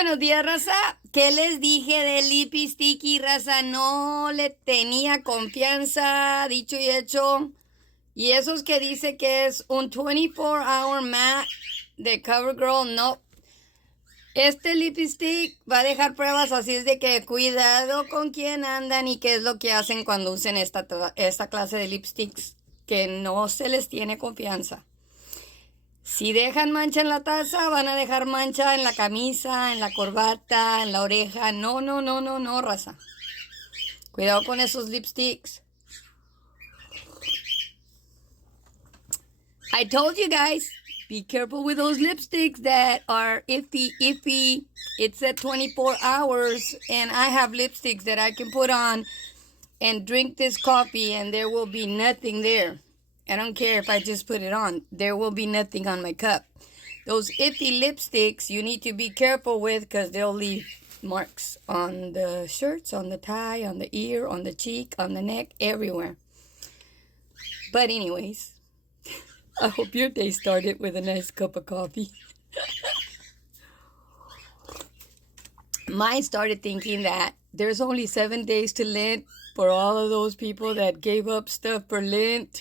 Buenos días, raza. ¿Qué les dije de Lippy Sticky, raza? No le tenía confianza, dicho y hecho. Y esos que dice que es un 24-hour matte de CoverGirl, no. Este Lippy Stick va a dejar pruebas, así es de que cuidado con quién andan y qué es lo que hacen cuando usen esta clase de lipsticks, que no se les tiene confianza. Si dejan mancha en la taza, van a dejar mancha en la camisa, en la corbata, en la oreja. No, no, no, no, no, raza. Cuidado con esos lipsticks. I told you guys, be careful with those lipsticks that are iffy. It's at 24 hours, and I have lipsticks that I can put on and drink this coffee, and there will be nothing there. I don't care if I just put it on. There will be nothing on my cup. Those iffy lipsticks you need to be careful with because they'll leave marks on the shirts, on the tie, on the ear, on the cheek, on the neck, everywhere. But anyways, I hope your day started with a nice cup of coffee. Mine started thinking that there's only 7 days to Lent for all of those people that gave up stuff for Lent.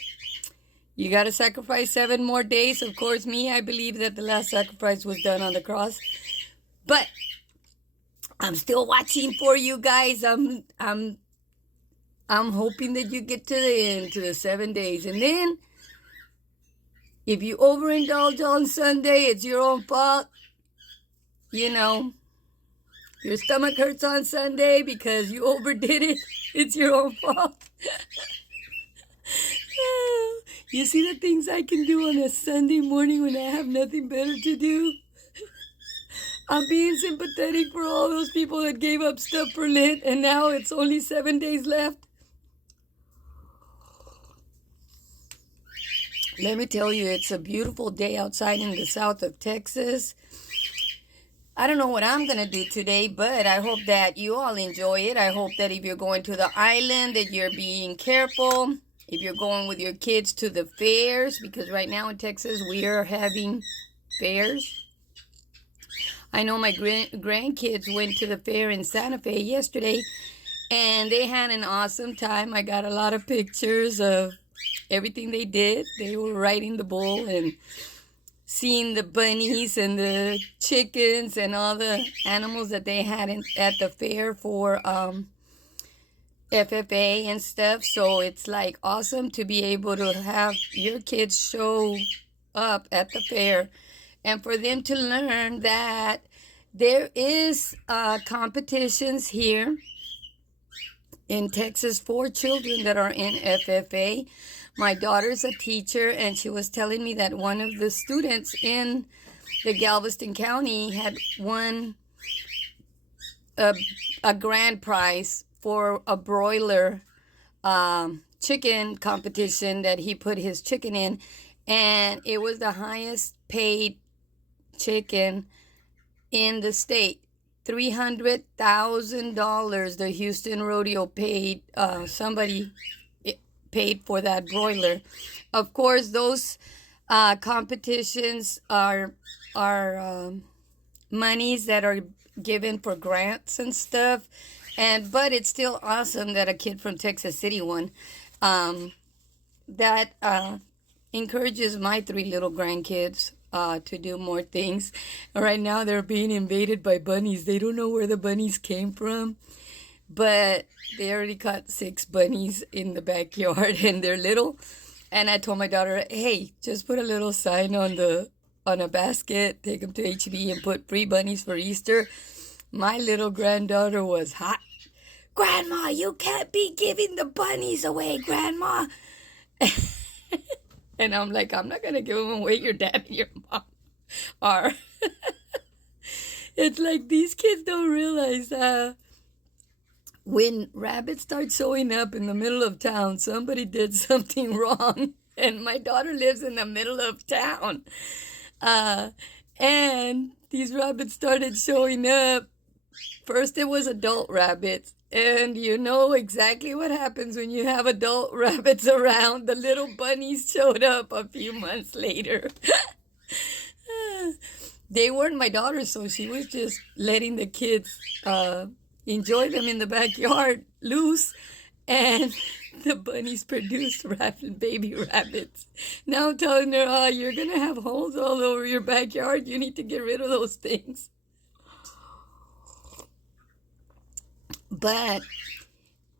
You got to sacrifice 7 more days. Of course, I believe that the last sacrifice was done on the cross. But I'm still watching for you guys. I'm hoping that you get to the end, to the 7 days. And then, if you overindulge on Sunday, it's your own fault. You know, your stomach hurts on Sunday because you overdid it. It's your own fault. You see the things I can do on a Sunday morning when I have nothing better to do? I'm being sympathetic for all those people that gave up stuff for Lent and now it's only 7 days left. Let me tell you, it's a beautiful day outside in the south of Texas. I don't know what I'm going to do today, but I hope that you all enjoy it. I hope that if you're going to the island, that you're being careful. If you're going with your kids to the fairs, because right now in Texas, we are having fairs. I know my grandkids went to the fair in Santa Fe yesterday, and they had an awesome time. I got a lot of pictures of everything they did. They were riding the bull and seeing the bunnies and the chickens and all the animals that they had at the fair for FFA and stuff. So it's like awesome to be able to have your kids show up at the fair and for them to learn that there is competitions here in Texas for children that are in FFA. My daughter's a teacher, and she was telling me that one of the students in the Galveston County had won a grand prize for a broiler chicken competition that he put his chicken in, and it was the highest paid chicken in the state. $300,000 the Houston Rodeo paid, somebody paid for that broiler. Of course, those competitions are monies that are given for grants and stuff. But it's still awesome that a kid from Texas City won. That encourages my 3 little grandkids to do more things. Right now, they're being invaded by bunnies. They don't know where the bunnies came from, but they already caught 6 bunnies in the backyard, and they're little. And I told my daughter, hey, just put a little sign on a basket, take them to HB and put free bunnies for Easter. My little granddaughter was hot. Grandma, you can't be giving the bunnies away, Grandma. And I'm like, I'm not going to give them away. Your dad and your mom are. It's like these kids don't realize when rabbits start showing up in the middle of town, somebody did something wrong. And my daughter lives in the middle of town. And these rabbits started showing up. First, it was adult rabbits. And you know exactly what happens when you have adult rabbits around. The little bunnies showed up a few months later. they weren't my daughters, so she was just letting the kids enjoy them in the backyard loose. And the bunnies produced baby rabbits. Now I'm telling her, oh, you're going to have holes all over your backyard. You need to get rid of those things. But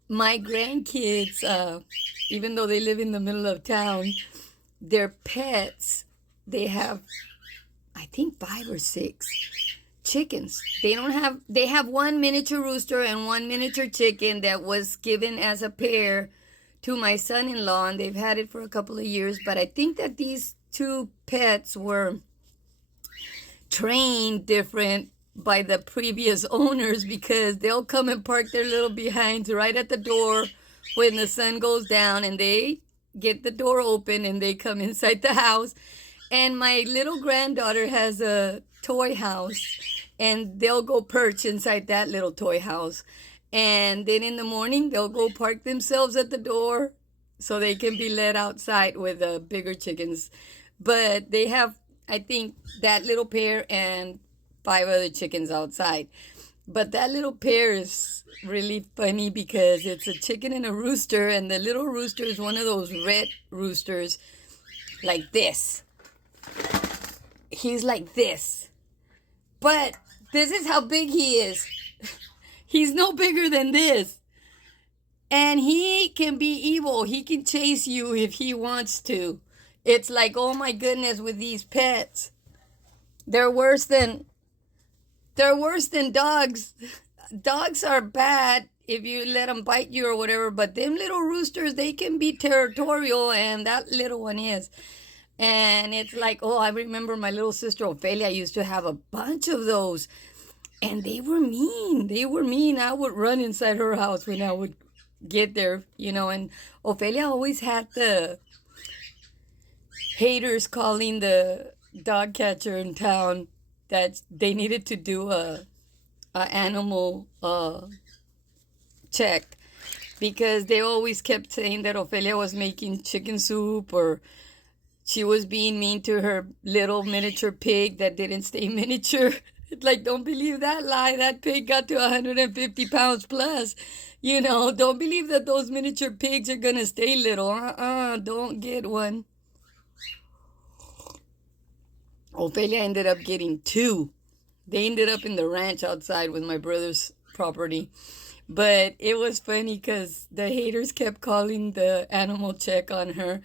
my grandkids, even though they live in the middle of town, their pets, they have, I think, 5 or 6 chickens. They have one miniature rooster and one miniature chicken that was given as a pair to my son-in-law, and they've had it for a couple of years. But I think that these 2 pets were trained different by the previous owners, because they'll come and park their little behinds right at the door when the sun goes down, and they get the door open and they come inside the house. And my little granddaughter has a toy house, and they'll go perch inside that little toy house. And then in the morning, they'll go park themselves at the door so they can be let outside with the bigger chickens. But they have, I think, that little pair and 5 other chickens outside. But that little pair is really funny because it's a chicken and a rooster, and the little rooster is one of those red roosters like this. He's like this. But this is how big he is. He's no bigger than this. And he can be evil. He can chase you if he wants to. It's like, oh my goodness, with these pets. They're worse than dogs. Dogs are bad if you let them bite you or whatever, but them little roosters, they can be territorial, and that little one is. And it's like, oh, I remember my little sister Ophelia used to have a bunch of those, and they were mean. They were mean. I would run inside her house when I would get there, and Ophelia always had the haters calling the dog catcher in town that they needed to do a animal check, because they always kept saying that Ophelia was making chicken soup, or she was being mean to her little miniature pig that didn't stay miniature. It's like, don't believe that lie. That pig got to 150 pounds plus. Don't believe that those miniature pigs are going to stay little. Don't get one. Ophelia ended up getting 2. They ended up in the ranch outside with my brother's property. But it was funny because the haters kept calling the animal check on her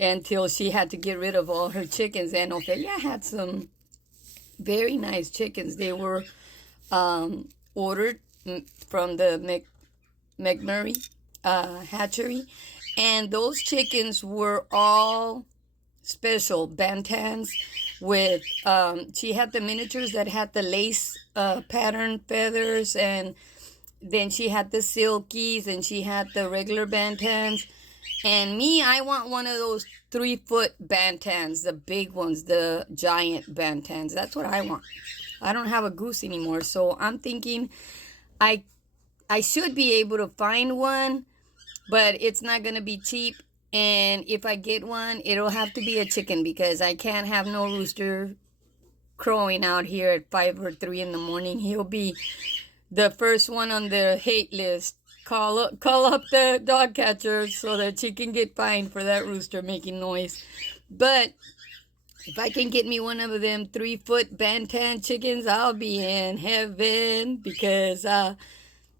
until she had to get rid of all her chickens. And Ophelia had some very nice chickens. They were ordered from the McMurray hatchery. And those chickens were all special bantams with she had the miniatures that had the lace pattern feathers, and then she had the silkies, and she had the regular bantams. And me, I want one of those 3-foot bantams, the big ones, the giant bantams. That's what I want. I don't have a goose anymore, so I'm thinking I should be able to find one, but it's not gonna be cheap. And if I get one, it'll have to be a chicken, because I can't have no rooster crowing out here at 5 or 3 in the morning. He'll be the first one on the hate list. Call up the dog catcher so that she can get fined for that rooster making noise. But if I can get me one of them 3-foot bantam chickens, I'll be in heaven, because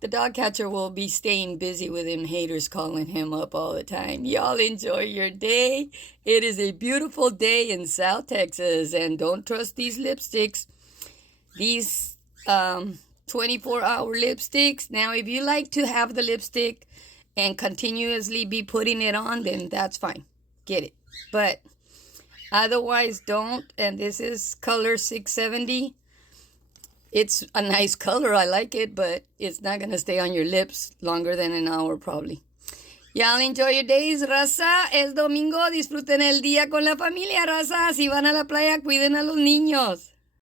the dog catcher will be staying busy with him haters calling him up all the time. Y'all enjoy your day. It is a beautiful day in South Texas, and don't trust these lipsticks. These 24-hour lipsticks. Now, if you like to have the lipstick and continuously be putting it on, then that's fine. Get it. But otherwise, don't. And this is color 670. It's a nice color. I like it, but it's not going to stay on your lips longer than an hour probably. Y'all enjoy your days, raza. Es domingo. Disfruten el día con la familia, raza. Si van a la playa, cuiden a los niños.